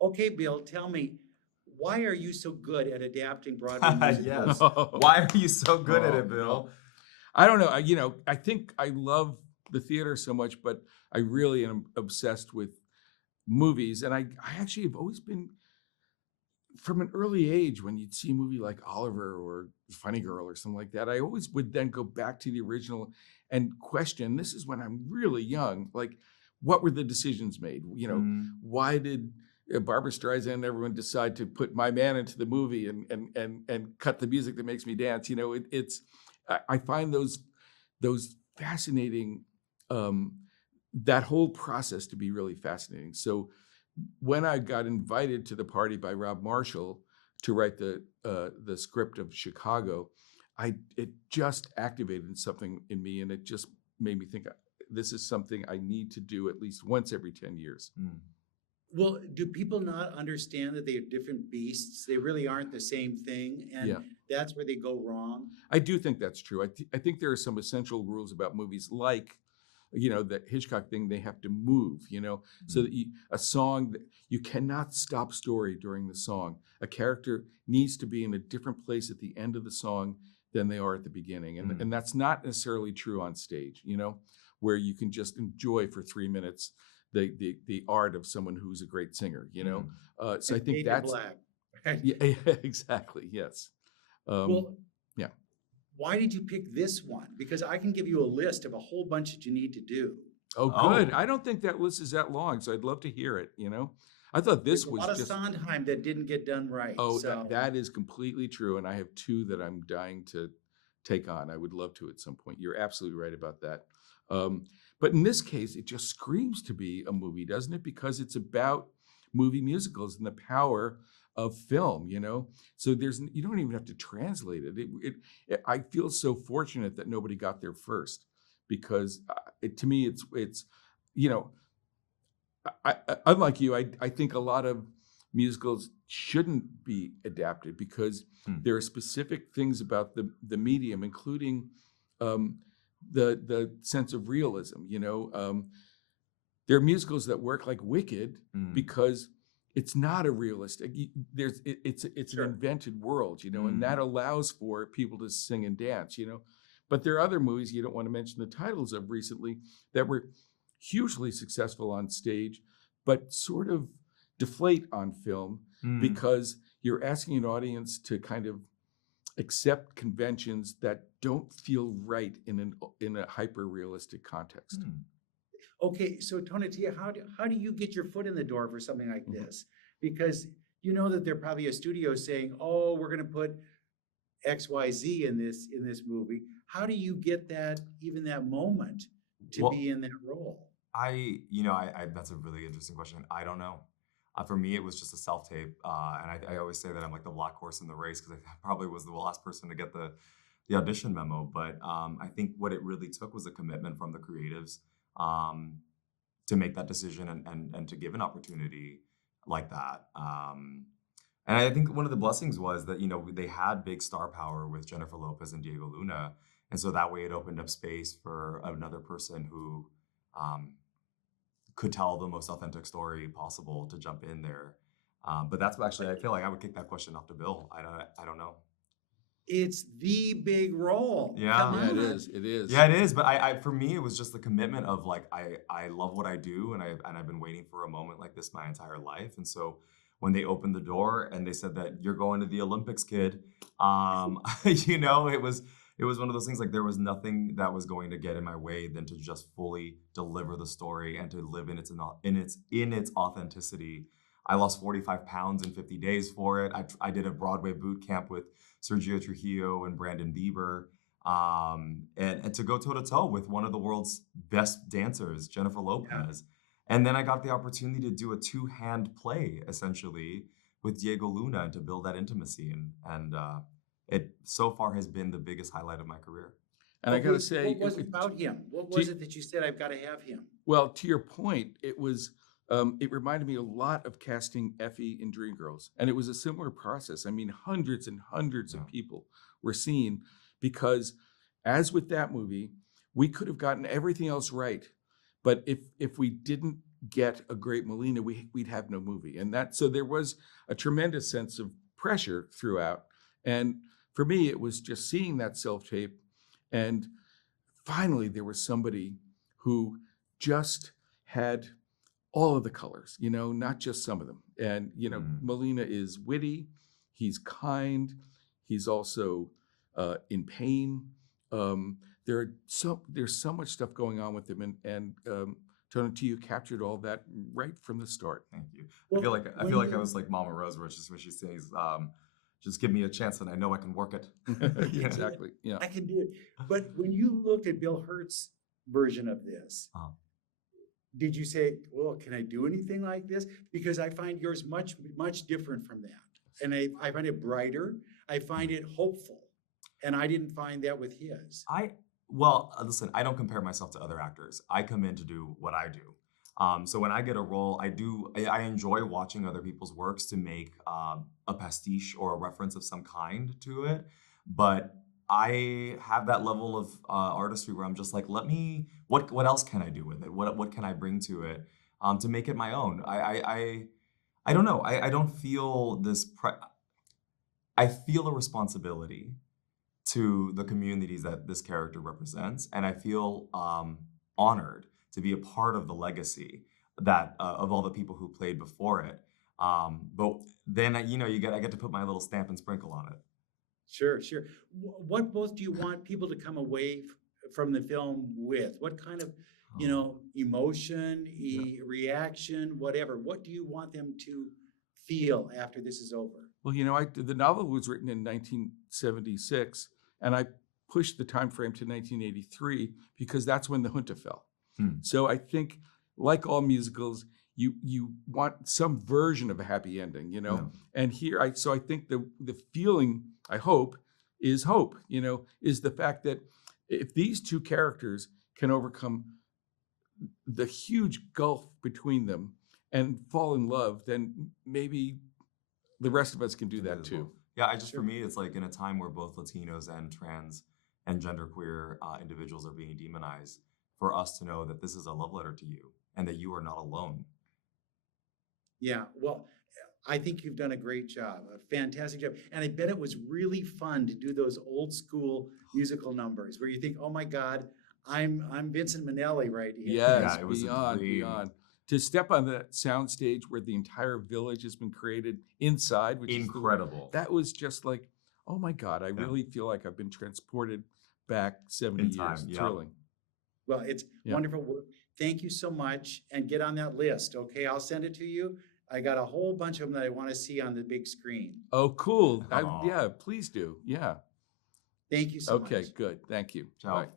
Okay, Bill, tell me, why are you so good at adapting Broadway musicals? Yes. Why are you so good at Oh, it, no. Bill? I don't know. I think I love the theater so much, but I really am obsessed with movies. And I actually have always been, from an early age, when you'd see a movie like Oliver or Funny Girl or something like that, I always would then go back to the original and question. This is when I'm really young. Like, what were the decisions made? Mm, Why did Barbara Streisand and everyone decide to put My Man into the movie and cut the music that makes me dance? I find those fascinating. Um, that whole process to be really fascinating. So when I got invited to the party by Rob Marshall to write the script of Chicago, it just activated something in me, and it just made me think this is something I need to do at least once every 10 years. mm. Well, do people not understand that they are different beasts? They really aren't the same thing, and Yeah, that's where they go wrong. I do think that's true. I think there are some essential rules about movies, like that Hitchcock thing. They have to move, so that a song that you cannot stop story during the song. A character needs to be in a different place at the end of the song than they are at the beginning, and that's not necessarily true on stage. Where you can just enjoy for 3 minutes the art of someone who's a great singer. So I And think fade to that's black. Right? yeah, exactly, yes. Um, Well, yeah. why did you pick this one? Because I can give you a list of a whole bunch that you need to do. Oh, good. Oh, I don't think that list is that long, so I'd love to hear it. I thought There's this a was lot of just, Sondheim that didn't get done right. oh, So, that is completely true. And I have two that I'm dying to take on. I would love to at some point. You're absolutely right about that. Um, but in this case, it just screams to be a movie, doesn't it? Because it's about movie musicals and the power of film. So you don't even have to translate it. I feel so fortunate that nobody got there first, because to me, it's, you know, unlike you, I think a lot of musicals shouldn't be adapted because hmm. there are specific things about the medium, including um, the sense of realism. There are musicals that work like Wicked Mm, because it's not a realistic. It's an sure. invented world, and that mm, allows for people to sing and dance. But there are other movies you don't want to mention the titles of recently that were hugely successful on stage, but sort of deflate on film mm, because you're asking an audience to kind of accept conventions that don't feel right in a hyper realistic context. mm. Okay, so Tonatiuh, how do you get your foot in the door for something like Mhm. this? Because you know that there are probably a studio saying, "Oh, we're going to put XYZ in this movie." How do you get that even that moment to Well, be in that role? that's a really interesting question. I don't know. For me, it was just a self tape, and I always say that I'm like the black horse in the race because I probably was the last person to get the audition memo. But I think what it really took was a commitment from the creatives um, to make that decision and to give an opportunity like that. And I think one of the blessings was that they had big star power with Jennifer Lopez and Diego Luna, and so that way it opened up space for another person who um, could tell the most authentic story possible to jump in there. But that's what actually I feel like I would kick that question off to Bill. I don't know. It's the big role. Come Yeah. Yeah, it on. is. It is. Yeah, it is. But I for me, it was just the commitment of like I love what I do, and I've been waiting for a moment like this my entire life. And so when they opened the door and they said that you're going to the Olympics, kid, it was one of those things like there was nothing that was going to get in my way than to just fully deliver the story and to live in its authenticity. I lost 45 pounds in 50 days for it. I did a Broadway boot camp with Sergio Trujillo and Brandon Bieber, and to go toe to toe with one of the world's best dancers, Jennifer Yeah. Lopez. And then I got the opportunity to do a two-hand play essentially with Diego Luna and to build that intimacy. And it so far has been the biggest highlight of my career. And I got Okay, to so say, what was it about him? What was to, it that you said I've got to have him? well, to your point, it reminded me a lot of casting Effie in Dreamgirls, and it was a similar process. I mean, hundreds and hundreds Yeah. of people were seen because, as with that movie, we could have gotten everything else right, but if we didn't get a great Molina, we'd have no movie. And so there was a tremendous sense of pressure throughout. And for me, it was just seeing that self-tape, and finally there was somebody who just had all of the colors, not just some of them. And, Molina is witty, he's kind, he's also in pain. There's so much stuff going on with him, and Tonatiuh captured all that right from the start. Thank you. Well, I feel like I was like Mama Rose, where she says, just give me a chance and I know I can work it. Yeah. Exactly. Yeah. I can do it. But when you looked at Bill Hurt's version of this, did you say, well, can I do anything like this? Because I find yours much, much different from that. And I find it brighter. I find it hopeful. And I didn't find that with his. Well, listen, I don't compare myself to other actors. I come in to do what I do. So when I get a role, I enjoy watching other people's works to make a pastiche or a reference of some kind to it. But I have that level of artistry where I'm just like, what else can I do with it? What can I bring to it to make it my own? I don't know. I don't feel this. I feel a responsibility to the communities that this character represents, and I feel honored to be a part of the legacy that of all the people who played before it. But then I get to put my little stamp and sprinkle on it. Sure. What both do you want people to come away from the film with? What kind of, emotion, reaction, whatever? What do you want them to feel after this is over? Well, the novel was written in 1976, and I pushed the time frame to 1983 because that's when the junta fell. So I think, like all musicals, you want some version of a happy ending, And here, I think the feeling, I hope, is the fact that if these two characters can overcome the huge gulf between them and fall in love, then maybe the rest of us can do that too. Yeah, for me, it's like in a time where both Latinos and trans and genderqueer individuals are being demonized, for us to know that this is a love letter to you and that you are not alone. Yeah, well, I think you've done a great job, a fantastic job. And I bet it was really fun to do those old school musical numbers where you think, oh my God, I'm Vincent Minnelli right here. Yes, it was beyond. To step on that sound stage where the entire village has been created inside, which incredible. That was just like, oh my God, I really feel like I've been transported back 70 years. Time, Thrilling. Well, it's wonderful work. Thank you so much. And get on that list, okay? I'll send it to you. I got a whole bunch of them that I want to see on the big screen. Oh, cool. Yeah, please do. Yeah. Thank you so much. Okay, good. Thank you. Ciao. Bye.